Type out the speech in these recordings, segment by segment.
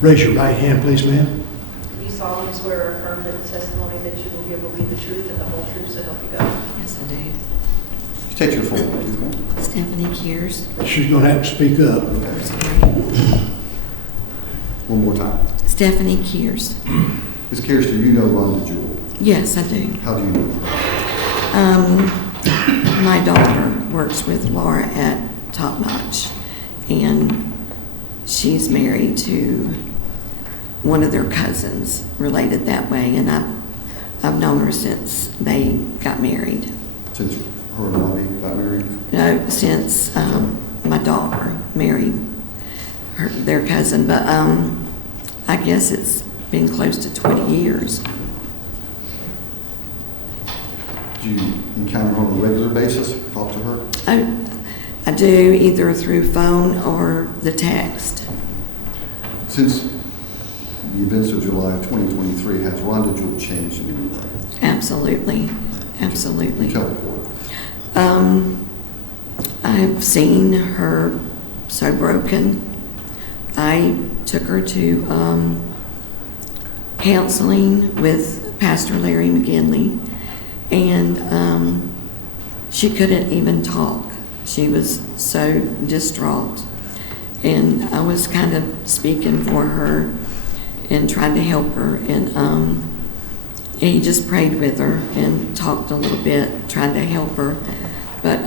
Raise your right hand, please, ma'am. Do you solemnly swear or affirm that the testimony that you will give will be the truth and the whole truth, so help you God? Yes, I do. State your full name, please, ma'am. Stephanie Kears. She's going to have to speak up. One more time. Stephanie Kears. Ms. Kears, do you know Rhonda Jewell? Yes, I do. How do you know her? My daughter works with Laura at Top Notch, and she's married to one of their cousins, related that way, and I've known her since they got married. Since her and Robbie got married? No, since my daughter married their cousin, but I guess it's been close to 20 years. Do you encounter her on a regular basis, talk to her? I do, either through phone or the text. Since the events of July of 2023, has Rhonda Jewell changed in any way? Absolutely, absolutely. Tell the court. I've seen her so broken. I took her to counseling with Pastor Larry McGinley, and she couldn't even talk. She was so distraught, and I was kind of speaking for her and trying to help her, and he just prayed with her and talked a little bit, trying to help her, but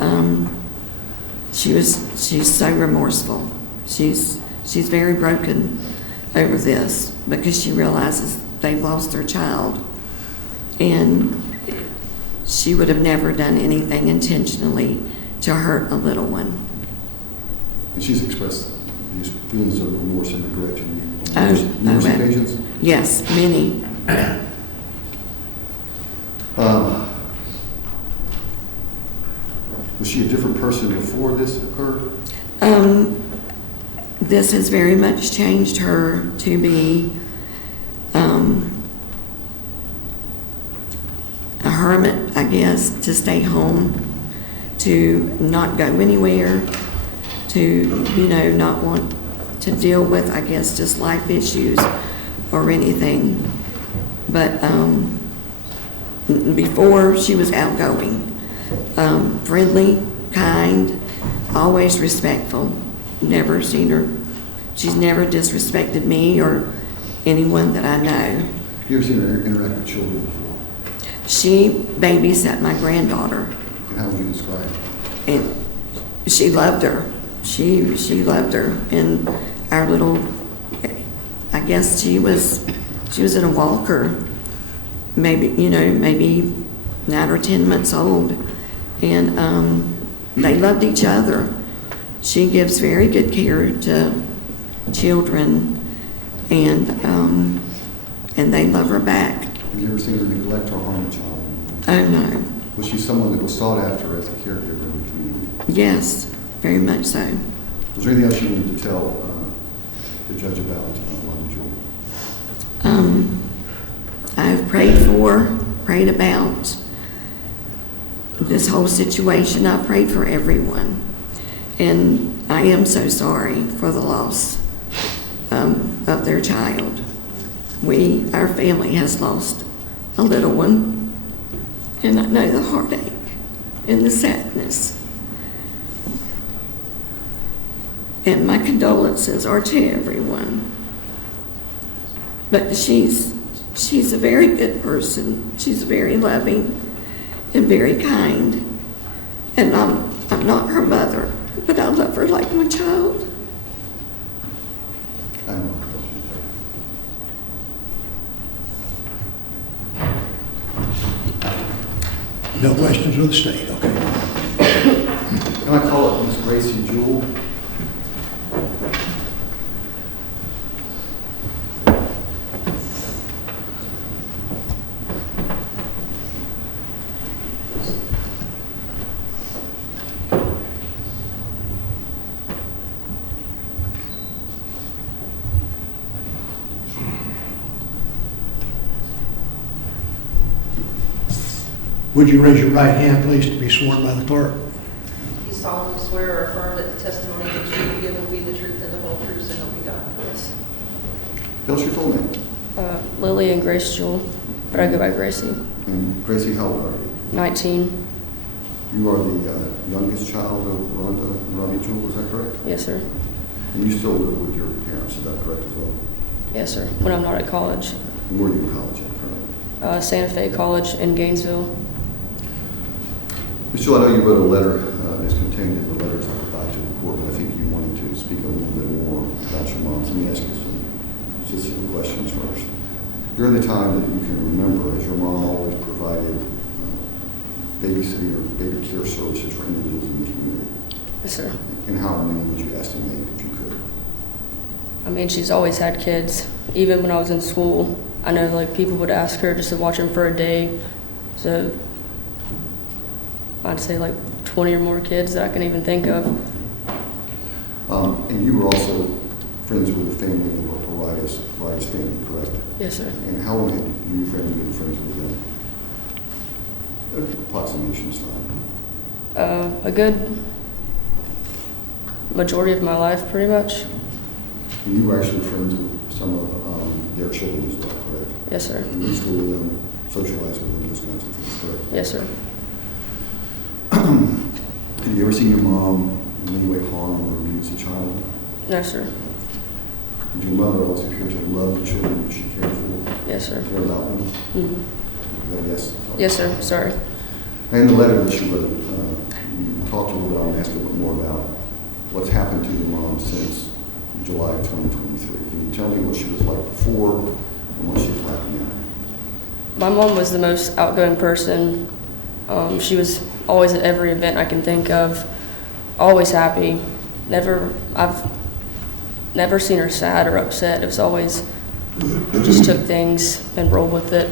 she's so remorseful. She's very broken over this because she realizes they've lost their child, and she would have never done anything intentionally to hurt a little one. And she's expressed these feelings of remorse and regret to you on numerous occasions? Yes, many. Was she a different person before this occurred? This has very much changed her to be a hermit, I guess, to stay home, to not go anywhere, to, not want to deal with, I guess, just life issues or anything. But before, she was outgoing, friendly, kind, always respectful. Never seen her. She's never disrespected me or anyone that I know. You ever seen her interact with children before? She babysat my granddaughter. And how would you describe her? And she loved her. She loved her. And our little, I guess she was in a walker, maybe 9 or 10 months old, and they loved each other. She gives very good care to children, and they love her back. Have you ever seen her neglect or harm a child? Oh no. Was she someone that was sought after as a caregiver in the community? Yes, very much so. Was there anything else you wanted to tell the judge about Rhonda Jewell? I've prayed about this whole situation. I've prayed for everyone. And I am so sorry for the loss of their child. Our family has lost a little one, and I know the heartache and the sadness. And my condolences are to everyone. But she's a very good person. She's very loving and very kind. And I'm not her mother, but I love her like my child. I don't know. No questions of the state, okay. Can I call it Miss Gracie Jewell? Would you raise your right hand, please, to be sworn by the clerk? Do you solemnly swear or affirm that the testimony that you will give will be the truth and the whole truth, so help you God? Yes. Tell us your full name. Lily and Grace Jewell, but I go by Gracie. And Gracie, how old are you? 19. You are the youngest child of Rhonda and Robbie Jewell, is that correct? Yes, sir. And you still live with your parents, is that correct as well? Yes, sir. When I'm not at college. And where are you in college at currently? Santa Fe College in Gainesville. Ms. Jewell, I know you wrote a letter that's contained in the letters I provided to the court, but I think you wanted to speak a little bit more about your mom. So let me ask you some specific questions first. During the time that you can remember, has your mom always provided babysitting or baby care services for individuals in the community? Yes, sir. And how many would you estimate if you could? I mean, she's always had kids. Even when I was in school, I know like people would ask her just to watch them for a day. So I'd say like 20 or more kids that I can even think of. And you were also friends with the family of Ariya's family, correct? Yes, sir. And how long had you and your family been friends with them? Approximation is fine. A good majority of my life, pretty much. And you were actually friends with some of their children as well, correct? Yes, sir. You went to school with them, socialized with them, those kinds of things, correct? Yes, sir. Have you ever seen your mom in any way harm or abuse a child? No, sir. Did your mother always appear to love the children that she cared for? Yes, sir. Care about them? Mm-hmm. Yes. Sorry. Yes, sir. Sorry. And the letter that you wrote, you talked a little bit, I want to ask a little bit more about what's happened to your mom since July of 2023. Can you tell me what she was like before and what she's like now? My mom was the most outgoing person. She was always at every event I can think of, always happy. I've never seen her sad or upset. It was always just took things and rolled with it.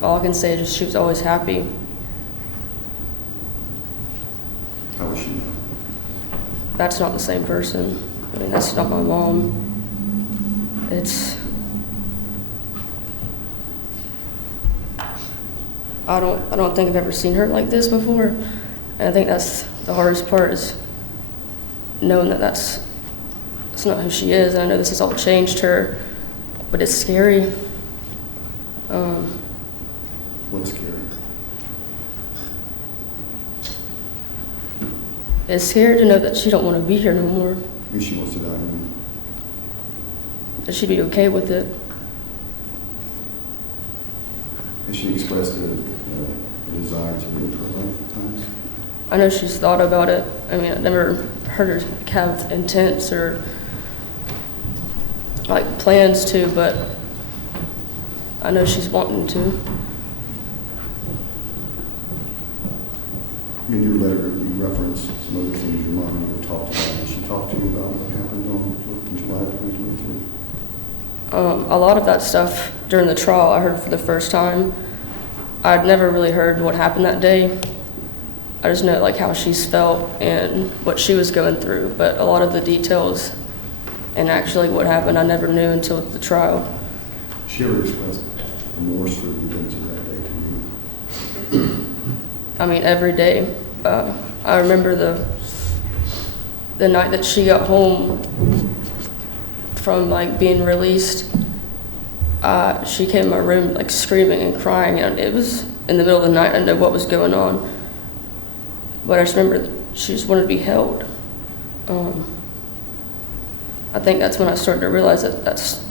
All I can say is just she was always happy. How is she now? That's not the same person. I mean, that's not my mom. I don't think I've ever seen her like this before. And I think that's the hardest part, is knowing that that's not who she is. And I know this has all changed her, but it's scary. What's scary? It's scary to know that she don't want to be here no more. Maybe she wants to die. That she'd be okay with it. Has she expressed a desire to live her life at times? I know she's thought about it. I mean, I never heard her have intents or like plans to, but I know she's wanting to. In your letter, you referenced some other things your mom and you talked about. Did she talk to you about what happened in July of 2023? A lot of that stuff during the trial I heard for the first time. I'd never really heard what happened that day. I just know like how she's felt and what she was going through, but a lot of the details and actually what happened I never knew until the trial. She ever expressed remorse for the events of that day to you? I mean, every day. I remember the night that she got home from like being released. She came in my room like screaming and crying, and it was in the middle of the night. I didn't know what was going on, but I just remember that she just wanted to be held. I think that's when I started to realize that that's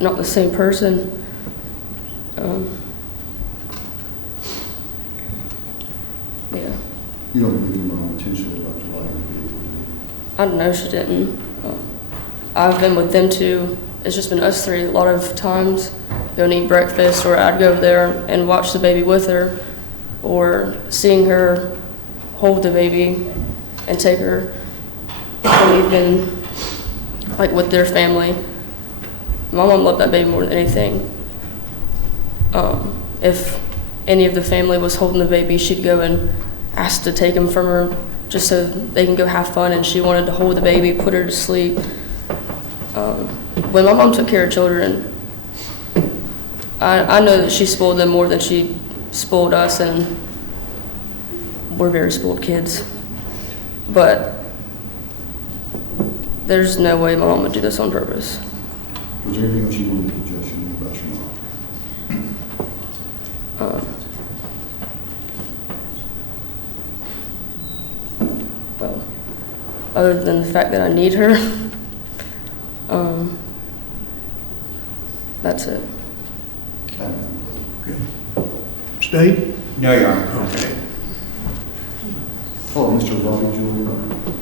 not the same person. Yeah. You don't believe your mom intentionally left July of 2023? I don't know, she didn't. I've been with them too. It's just been us three a lot of times. Go and eat breakfast, or I'd go there and watch the baby with her, or seeing her hold the baby and take her when we've been like with their family. My mom loved that baby more than anything. If any of the family was holding the baby, she'd go and ask to take him from her just so they can go have fun, and she wanted to hold the baby, put her to sleep. When my mom took care of children, I know that she spoiled them more than she spoiled us, and we're very spoiled kids. But there's no way my mom would do this on purpose. Was there anything else you wanted to address you knew about your mom? Well, other than the fact that I need her, that's it. Okay. State? No, Your Honor. Okay. Oh, Mr. Rhonda Jewell.